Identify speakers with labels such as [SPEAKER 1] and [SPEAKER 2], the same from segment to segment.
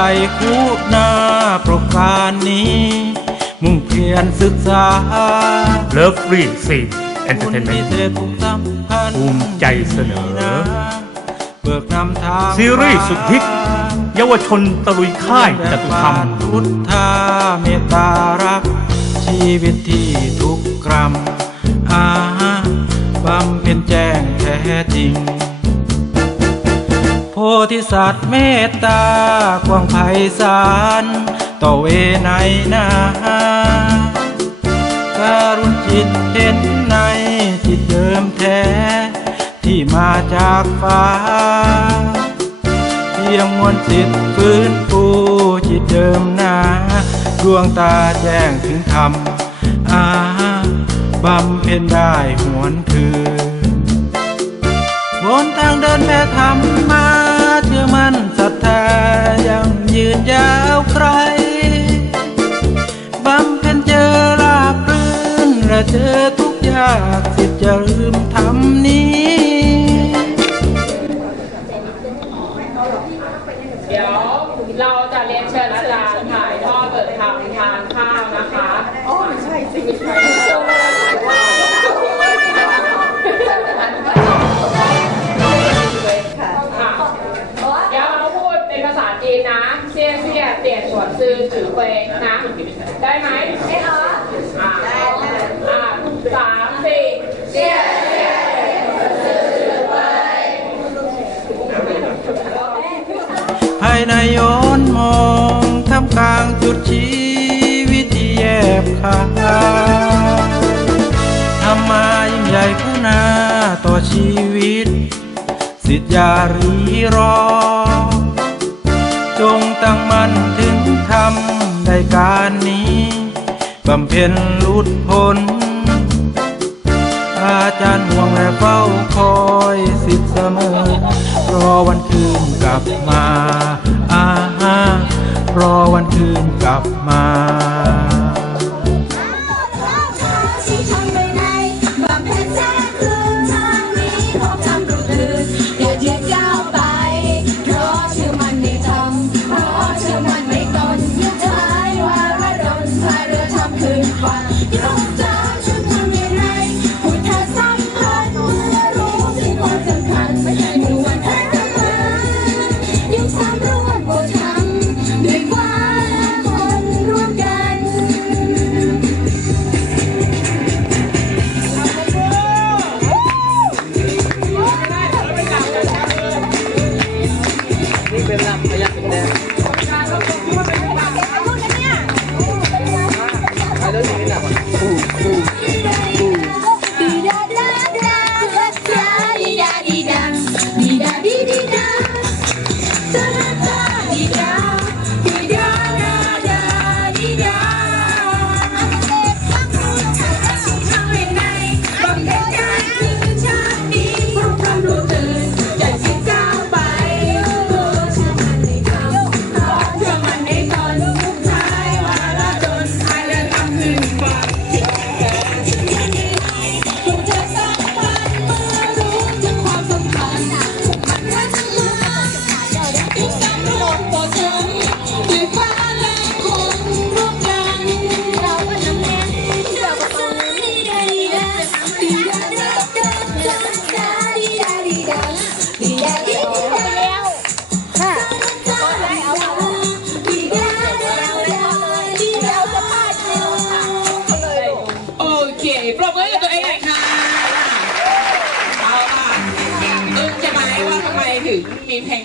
[SPEAKER 1] ยิ่งใหญ่คู่หน้าโปรการนี้ มุ่งเพียรศึกษา
[SPEAKER 2] เลิฟฟรีซีเอนเตอ
[SPEAKER 1] คุ
[SPEAKER 2] ร์
[SPEAKER 1] ณ
[SPEAKER 2] เทนเม
[SPEAKER 1] พิ
[SPEAKER 2] นต์
[SPEAKER 1] เศษภูมิสัมพันธ์
[SPEAKER 2] ภูมิใจเสนอ
[SPEAKER 1] เบิกนำทาง
[SPEAKER 2] ซีรีส์สุดฮิตเยาวชนตะลุยค่ายจตุธรรม
[SPEAKER 1] พุทธาเมตตารัก ชีวิตที่ทุกกรรมอาบำเพ็ญแจ้งแท้จริงโพ ธิสัตว์เมตตากว้างไพศาลต่อเวไนนาการุณจิตเห็นในจิตเดิมแท้ ที่มาจากฟ้า เพียงมวลจิตฟื้นฟูจิตเดิมนาดวงตาแจ้งถึงธรรมอาบำเพ็ญได้หวนคืน บนทางเดินแม่ธรรม ยืนยาวไกลบำเพ็ญเจอลาบรื่นและเจอทุกยากสิทธิ์จะลืมทำนี้
[SPEAKER 3] เดี๋ยวเราจะเรียนเชิญอาจารย์ถ่ายทอดเปิดทางทานข้าวนะคะ อ๋อไม่ใช่สิ สวนซือถือเฟยนะได้ไหมได้เหรออ่าได้อ่าสามสี่เซี่ยเซี่ย
[SPEAKER 1] ภายในโยนมองท่ามกลางจุดชีวิตที่แยบคายทำมายิ่งใหญ่ผู้นาต่อชีวิต สิทธิยารีรอ จงตั้งมั่นถึ ทำในการนี้บำเพ็ญหลุดพ้นอาจารย์ห่วงและเฝ้าคอยสิทธิเสมอ รอวันคืนกลับมาอาฮารอวันคืนกลับมา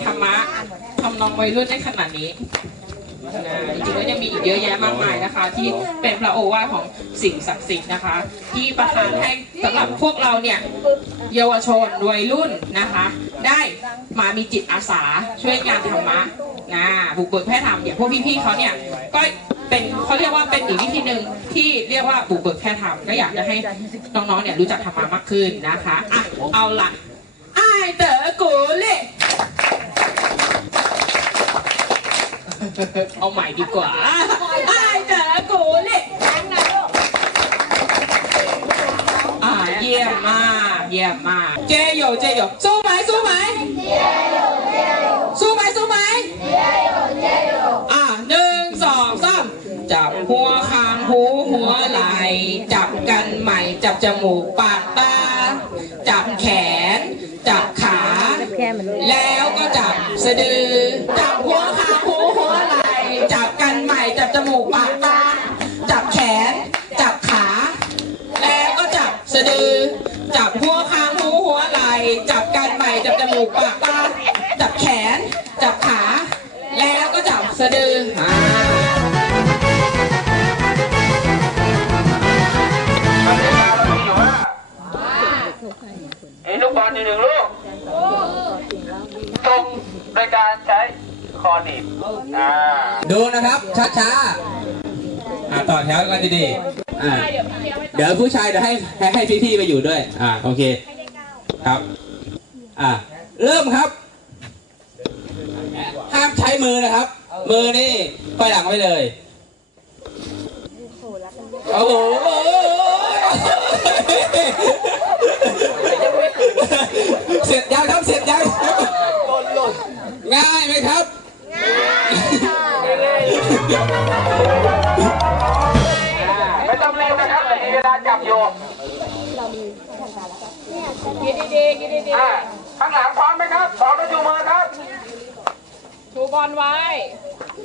[SPEAKER 4] ธรรมะทำนองวัยรุ่นได้
[SPEAKER 3] ขนาดนี้นะจริงๆแล้วยังมีอีกเยอะแยะมากมายนะคะ ที่เป็นพระโอวาทของสิ่งศักดิ์สิทธิ์นะคะ ที่ประทานให้สำหรับพวกเราเนี่ยเยาวชนวัยรุ่นนะคะ ได้มามีจิตอาสาช่วยงานธรรมะนะบุกเบิกแพทยธรรมอย่างพวกพี่ๆเขาเนี่ยก็เป็นเขาเรียกว่าเป็นอีกวิธีหนึ่งที่เรียกว่าบุกเบิกแพทยธรรมก็อยากจะให้น้องๆเนี่ยรู้จักธรรมะมากขึ้นนะคะอะเอาละไอเต๋อกูเล่ เอาใหม่ดีกว่าอาเจอกูนี่ครั้งนะลูกอ่าเยี่ยมมากเยี่ยมมากเจโยเจโยสู้ไหมสู้ไหมสู้ไหมสู้ไหมอ่าหนึ่งสองสามจับหัวคางหูหัวไหลจับกันใหม่จับจมูกปากตา จับแขน จับขา แล้วก็จับสะดือ จับจมูกปากตาจับแขน จับขา แล้วก็จับสะดือ จับหัวคางหูหัวไหล่จับกันใหม่จับจมูกปากตาจับแขน จับขา แล้วก็จับสะดืออ่า
[SPEAKER 5] กติกาเรามีอยู่ว่าไอ้ลูกบอลหนึ่งลูกตรงโดยการ คอหนีบอ่า
[SPEAKER 6] ดูนะครับช้าๆอ่าต่อแถวกันดีๆอ่าเดี๋ยวผู้ชายเดี๋ยวให้ให้ให้พี่ๆไปอยู่ด้วย อ่าโอเคครับ อ่าเริ่มครับ ห้ามใช้มือนะครับ มือนี่ไปหลังไว้เลยโอ้โหเสร็จยังครับเสร็จยังง่ายไหมครับ
[SPEAKER 5] ไม่ต้องเร็วนะครับแต่มีเวลาจับอยู่
[SPEAKER 3] คิดดีๆคิดดี
[SPEAKER 5] อ่าข้างหลังพร้อมไหมครับพร้อมแล้วชูมือครับ
[SPEAKER 3] ๆชู
[SPEAKER 5] บอลไว้ เ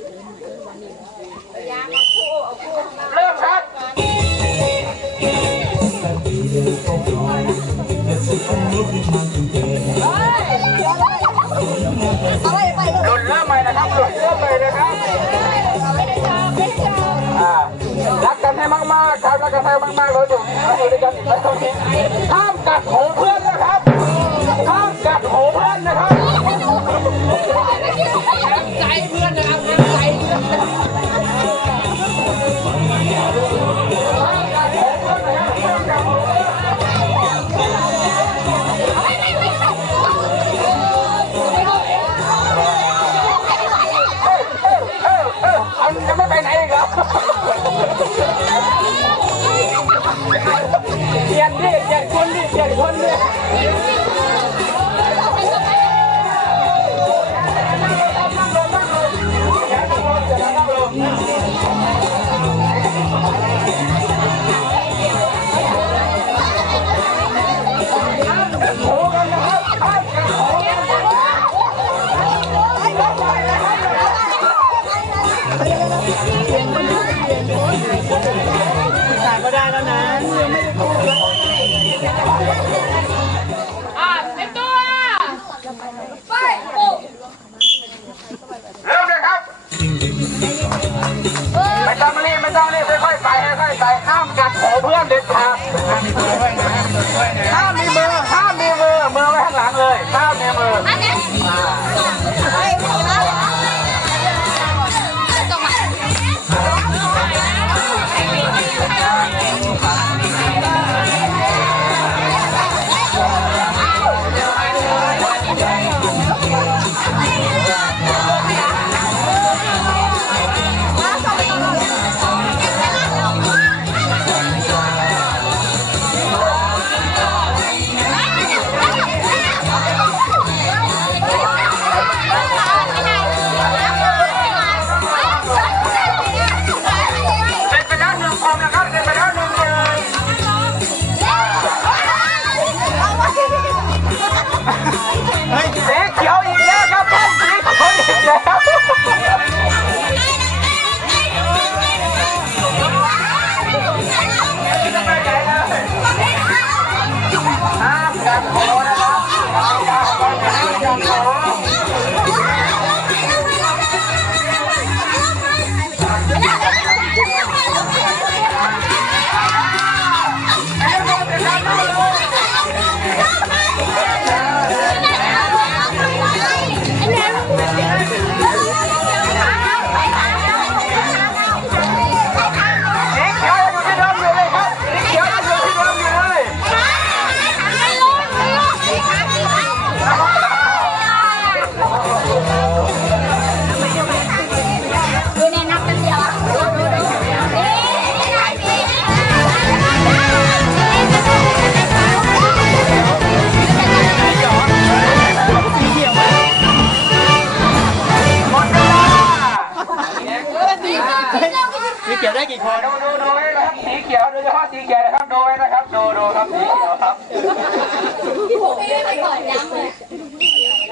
[SPEAKER 5] มี
[SPEAKER 2] เกี่ยวได้กี่คน
[SPEAKER 5] ดูดูดูไว้นะครับสีเขียวโดยเฉพาะสีเขียวนะครับดูไว้นะครับดูดูครับสีเขียวครับ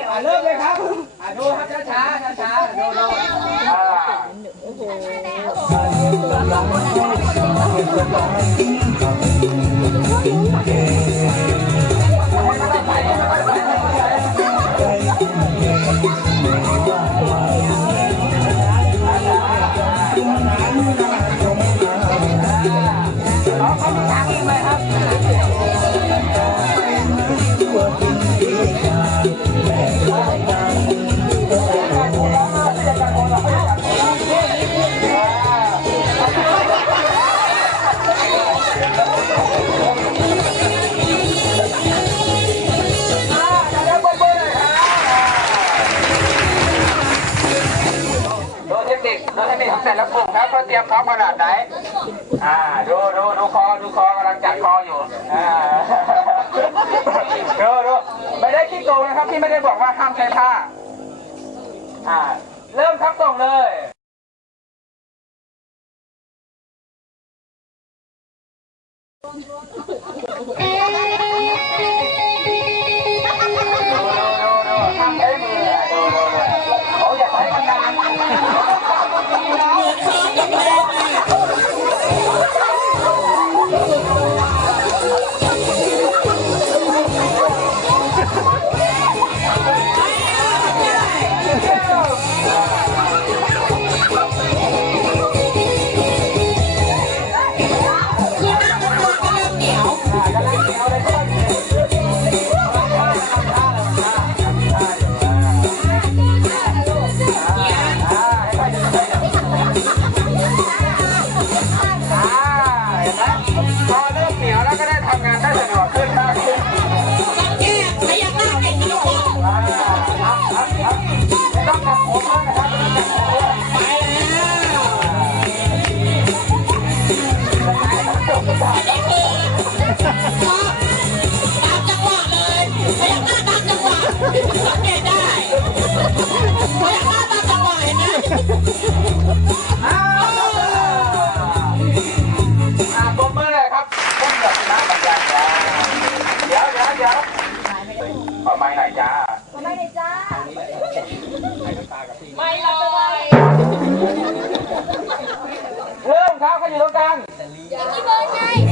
[SPEAKER 5] อ่าเริ่มเลยครับอ่าดูครับช้าช้าช้าๆดูดูอ่าเเทคนิคของแต่ละกลุ่มครับเขาเตรียมพร้อมขนาดไหน อ่า ดูดูดูคอดูคอกำลังจัดคออยู่ อ่า ดูดูไม่ได้คิดโกงนะครับที่ไม่ได้บอกว่าห้ามใช้ผ้า อ่า เริ่มครับส่งเลยดู พู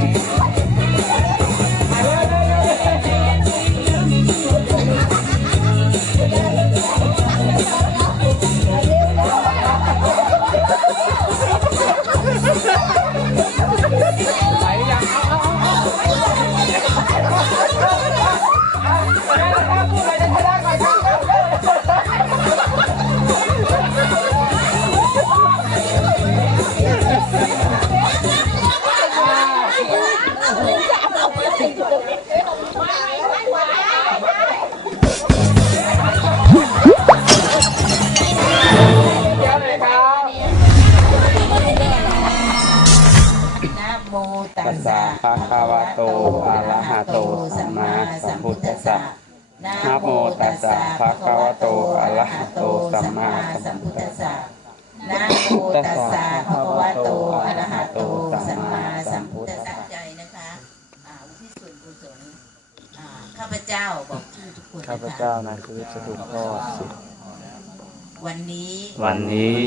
[SPEAKER 5] ตั
[SPEAKER 3] ส
[SPEAKER 7] สะภะคะวะโตอะระหะโตสัมมาสัมพุทธัสสะนะโมตัสสะภะคะวะโตอะระหะโตสัมมาสัมพุทธัสสะนะโมตัสสะภะคะวะโตอะระหะโตสัมมาสัมพุทธัสสะใจนะคะอ่าอุที่ส่วนกุศลอ่าข้าพเจ้าบอกชื่อทุกคนนะคะ
[SPEAKER 8] ข้าพเจ้านายคือสถุพ่อสิทธิ์
[SPEAKER 7] วันนี้
[SPEAKER 8] วันนี้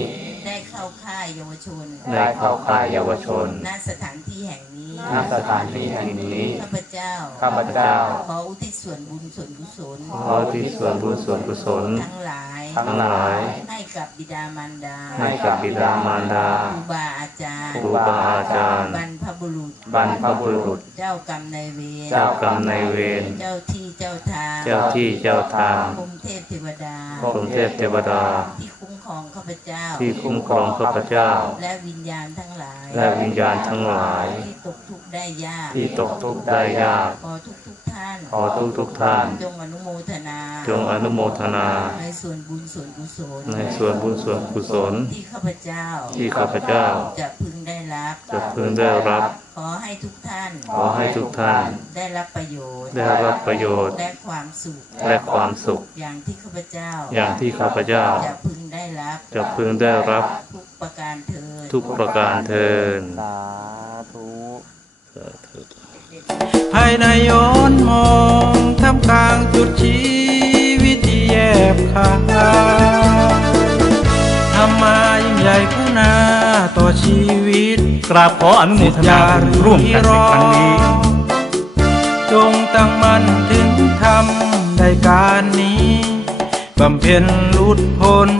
[SPEAKER 7] ได้เข้าค่ายเยาวชน
[SPEAKER 8] ได้เข้าค่ายเยาวชน
[SPEAKER 7] ณสถานที่แห่งนี้
[SPEAKER 8] ณสถานที่แห่งนี้
[SPEAKER 7] ข้าพเจ้า
[SPEAKER 8] ข้าพเจ้า
[SPEAKER 7] ขออุทิศส่วนบุญส่วนกุศล
[SPEAKER 8] ขอที่ส่วนบุญส่วนกุศล
[SPEAKER 7] ทั้งหลาย
[SPEAKER 8] ทั้งหลาย
[SPEAKER 7] ให้กับบิดามารดา
[SPEAKER 8] ให้กับบิดามารดา
[SPEAKER 7] ครูบาอาจารย์
[SPEAKER 8] ครูบาอาจารย์
[SPEAKER 7] บรรพบุรุษ
[SPEAKER 8] บรรพบุรุษ
[SPEAKER 7] เจ้ากรรมนายเวร
[SPEAKER 8] เจ้ากรรมนายเวร
[SPEAKER 7] เจ้าที่เจ้าทาง
[SPEAKER 8] เจ้าที่เจ้าทาง
[SPEAKER 7] ภูมิเทพเทวดา
[SPEAKER 8] พรหมเทพเทวดา
[SPEAKER 7] ที่คุ้มค รองข้าพเจ้า
[SPEAKER 8] ที่คุ้มครองข้าพเจ้า
[SPEAKER 7] และวิญญาณทั้งหลาย
[SPEAKER 8] และวิญญาณทั้งหลาย
[SPEAKER 7] ที่ตกทุกข์ได้ยาก
[SPEAKER 8] ที่ตกทุกข์ได้ยาก
[SPEAKER 7] ขอทุกทุกๆท่าน
[SPEAKER 8] ขอทุกทุกๆท่าน
[SPEAKER 7] จงอนุโมทนา
[SPEAKER 8] จงอนุโมทนา
[SPEAKER 7] ในส่วนบุญส่วนกุศล
[SPEAKER 8] ในส่วนบุญส่วนกุศล
[SPEAKER 7] ที่ข้าพเจ้า
[SPEAKER 8] ที่ข้าพเจ้า
[SPEAKER 7] จะพึงได้รับ
[SPEAKER 8] จะพึงได้รับ
[SPEAKER 7] ข อให้ทุกท่าน
[SPEAKER 8] ขอให้ทุกท่าน
[SPEAKER 7] ได้รับประโยชน์
[SPEAKER 8] ได้รับประโยชน์
[SPEAKER 7] และความสุข
[SPEAKER 8] และความสุข
[SPEAKER 7] อย่างที่ข้าพเจ้า
[SPEAKER 8] อย่างที่ข้าพเจ้า
[SPEAKER 7] จะพึงได้รับ
[SPEAKER 8] จะพึงได้รับ
[SPEAKER 7] ทุก
[SPEAKER 9] ประการเธอญ
[SPEAKER 8] ทุกประการเทิน
[SPEAKER 7] สาธุ
[SPEAKER 8] สาธุ
[SPEAKER 1] ภายในโยนมองทำกลางจุดชีวิตที่แยบคาย ชีวิต
[SPEAKER 2] กราบขออนุโมทนาบุญร่วมกันในครั้งนี้
[SPEAKER 1] จงตั้งมั่นถึงธรรมในการนี้บำเพ็ญหลุดพ้น